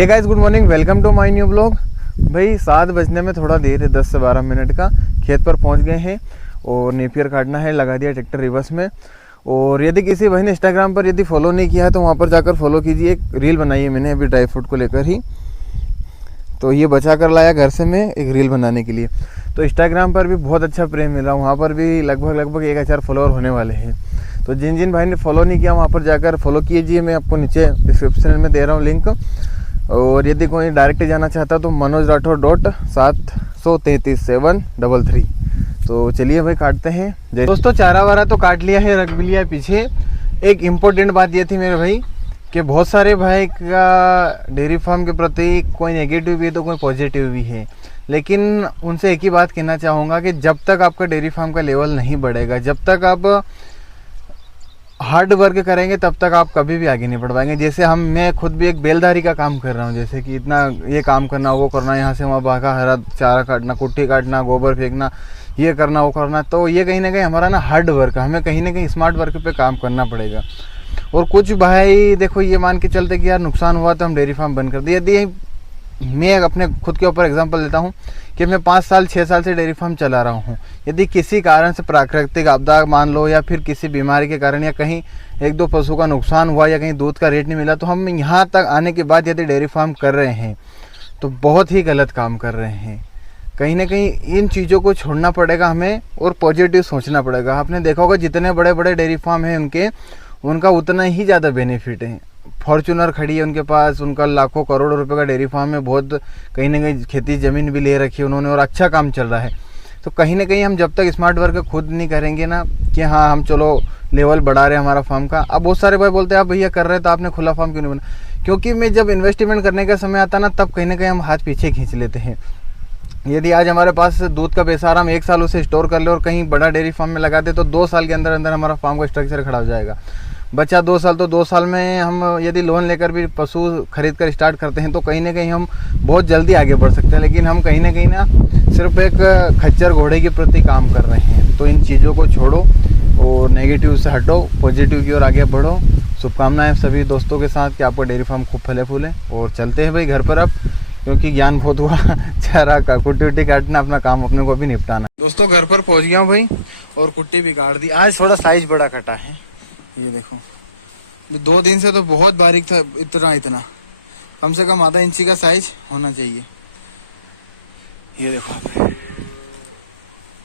Hey guys, good morning, welcome to my new blog. भाई 7 बजने में थोड़ा देर है, 10 से 12 मिनट का। खेत पर पहुंच गए हैं और नेपियर काटना है, लगा दिया ट्रैक्टर रिवर्स में। और यदि किसी भाई ने इंस्टाग्राम पर यदि फॉलो नहीं किया है तो वहाँ पर जाकर फॉलो कीजिए। एक रील बनाई है मैंने अभी ड्राई फ्रूट को लेकर ही, तो ये बचा कर लाया घर से मैं एक रील बनाने के लिए। तो इंस्टाग्राम पर भी बहुत अच्छा प्रेम मिला, वहाँ पर भी लगभग 1000 फॉलोअर होने वाले हैं। तो जिन भाई ने फॉलो नहीं किया वहाँ पर जाकर फॉलो कीजिए। मैं आपको नीचे डिस्क्रिप्शन में दे रहा हूँ लिंक। और यदि कोई डायरेक्ट जाना चाहता तो manojrathod.733733। तो चलिए भाई काटते हैं। दोस्तों चारा वारा तो काट लिया है, रख भी लिया है पीछे। एक इम्पोर्टेंट बात ये थी मेरे भाई कि बहुत सारे भाई का डेयरी फार्म के प्रति कोई नेगेटिव भी है तो कोई पॉजिटिव भी है, लेकिन उनसे एक ही बात कहना चाहूँगा कि जब तक आपका डेयरी फार्म का लेवल नहीं बढ़ेगा, जब तक आप हार्ड वर्क करेंगे तब तक आप कभी भी आगे नहीं बढ़ पाएंगे। जैसे मैं खुद भी एक बेलदारी का काम कर रहा हूँ, जैसे कि इतना ये काम करना, वो करना, यहाँ से वहाँ भागा, हरा चारा काटना, कुट्टी काटना, गोबर फेंकना, ये करना, वो करना। तो ये कहीं ना कहीं हमारा ना हार्ड वर्क है, हमें कहीं ना कहीं स्मार्ट वर्क पे काम करना पड़ेगा। और कुछ भाई देखो ये मान के चलते कि यार नुकसान हुआ तो हम डेयरी फार्म बंद कर दिए। यदि मैं अपने खुद के ऊपर एग्जांपल देता हूँ कि मैं 5-6 साल से डेयरी फार्म चला रहा हूँ। यदि किसी कारण से प्राकृतिक आपदा मान लो या फिर किसी बीमारी के कारण या कहीं 1-2 पशु का नुकसान हुआ या कहीं दूध का रेट नहीं मिला, तो हम यहाँ तक आने के बाद यदि डेयरी फार्म कर रहे हैं तो बहुत ही गलत काम कर रहे हैं। कहीं ना कहीं इन चीज़ों को छोड़ना पड़ेगा हमें और पॉजिटिव सोचना पड़ेगा। आपने देखा होगा जितने बड़े बड़े डेयरी फार्म हैं उनका उतना ही ज़्यादा बेनिफिट है। फॉर्च्यूनर खड़ी है उनके पास, उनका लाखों करोड़ों रुपए का डेयरी फार्म है, बहुत कहीं ना कहीं खेती ज़मीन भी ले रखी है उन्होंने और अच्छा काम चल रहा है। तो कहीं ना कहीं हम जब तक स्मार्ट वर्क खुद नहीं करेंगे ना कि हाँ हम चलो लेवल बढ़ा रहे हैं हमारा फार्म का। अब बहुत सारे भाई बोलते हैं आप भैया कर रहे हैं तो आपने खुला फार्म क्यों नहीं बना? क्योंकि मैं जब इन्वेस्टमेंट करने का समय आता ना तब कहीं ना कहीं हम हाथ पीछे खींच लेते हैं। यदि आज हमारे पास दूध का पैसा हम 1 साल उसे स्टोर कर ले और कहीं बड़ा डेयरी फार्म में लगा दे तो 2 साल के अंदर अंदर हमारा फार्म का स्ट्रक्चर खड़ा हो जाएगा। बचा 2 साल, तो 2 साल में हम यदि लोन लेकर भी पशु खरीद कर स्टार्ट करते हैं तो कहीं ना कहीं हम बहुत जल्दी आगे बढ़ सकते हैं। लेकिन हम कहीं ना सिर्फ एक खच्चर घोड़े के प्रति काम कर रहे हैं। तो इन चीज़ों को छोड़ो और नेगेटिव से हटो, पॉजिटिव की ओर आगे बढ़ो। शुभकामनाएं सभी दोस्तों के साथ कि आपका डेयरी फार्म खूब फले फूले। और चलते हैं भाई घर पर अब, क्योंकि ज्ञान बहुत हुआ। चारा का कुट्टी उट्टी काटना अपना काम अपने को भी निपटाना। दोस्तों घर पर पहुंच गया हूँ भाई और कुट्टी भी काट दी। आज थोड़ा साइज बड़ा कटा है, ये देखो। 2 दिन से तो बहुत बारीक था, इतना कम से कम आधा इंची का साइज होना चाहिए। ये देखो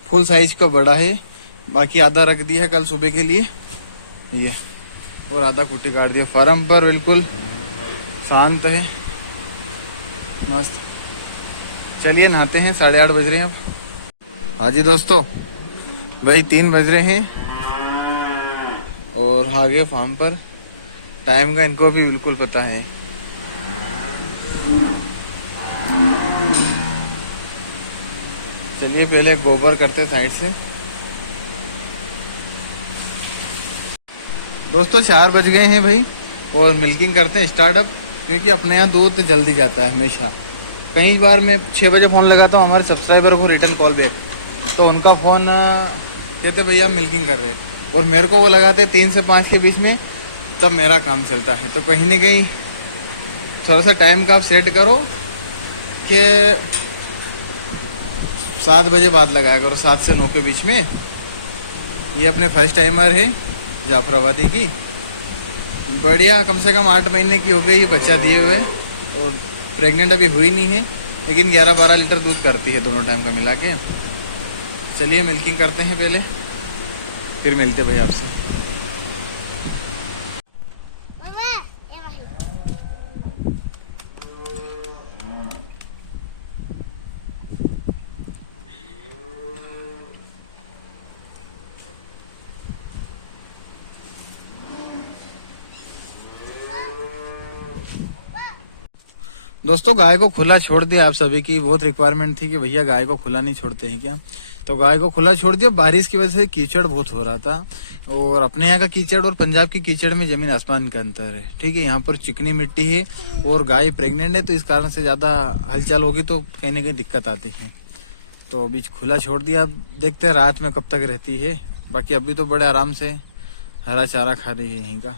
फुल साइज का बड़ा है, बाकी आधा रख दिया है कल सुबह के लिए ये, और आधा कुट्टी काट दिया। फार्म पर बिल्कुल शांत है, मस्त। चलिए नहाते हैं, 8:30 बज रहे हैं अब। हाँ जी दोस्तों, भाई 3 बज रहे हैं और आ गए फार्म पर। टाइम का इनको भी बिल्कुल पता है। चलिए पहले गोबर करते साइड से। दोस्तों 4 बज गए हैं भाई और मिल्किंग करते हैं स्टार्टअप, क्योंकि अपने यहाँ दूध जल्दी जाता है हमेशा। कई बार मैं 6 बजे फ़ोन लगाता हूँ हमारे सब्सक्राइबर को रिटर्न कॉल बैक, तो उनका फ़ोन कहते भैया मिल्किंग कर रहे हैं, और मेरे को वो लगाते 3 से 5 के बीच में, तब मेरा काम चलता है। तो कहीं ना कहीं थोड़ा सा टाइम का आप सेट करो कि 7 बजे बाद लगाया करो, 7 से 9 के बीच में। ये अपने फर्स्ट टाइमर है जाफराबादी की, बढ़िया। कम से कम 8 महीने की हो गई ये बच्चा दिए हुए, और प्रेग्नेंट अभी हुई नहीं है, लेकिन 11-12 लीटर दूध करती है दोनों टाइम का मिला के। चलिए मिल्किंग करते हैं पहले, फिर मिलते भाई आपसे। दोस्तों गाय को खुला छोड़ दिया। आप सभी की बहुत रिक्वायरमेंट थी कि भैया गाय को खुला नहीं छोड़ते हैं क्या, तो गाय को खुला छोड़ दिया। बारिश की वजह से कीचड़ बहुत हो रहा था, और अपने यहाँ का कीचड़ और पंजाब की कीचड़ में जमीन आसमान का अंतर है। ठीक है, यहाँ पर चिकनी मिट्टी है और गाय प्रेग्नेंट है, तो इस कारण से ज्यादा हलचल होगी तो कहीं ना कहीं दिक्कत आती है। तो अभी खुला छोड़ दिया, अब देखते हैं रात में कब तक रहती है। बाकी अभी तो बड़े आराम से हरा चारा खा रही है यहीं का।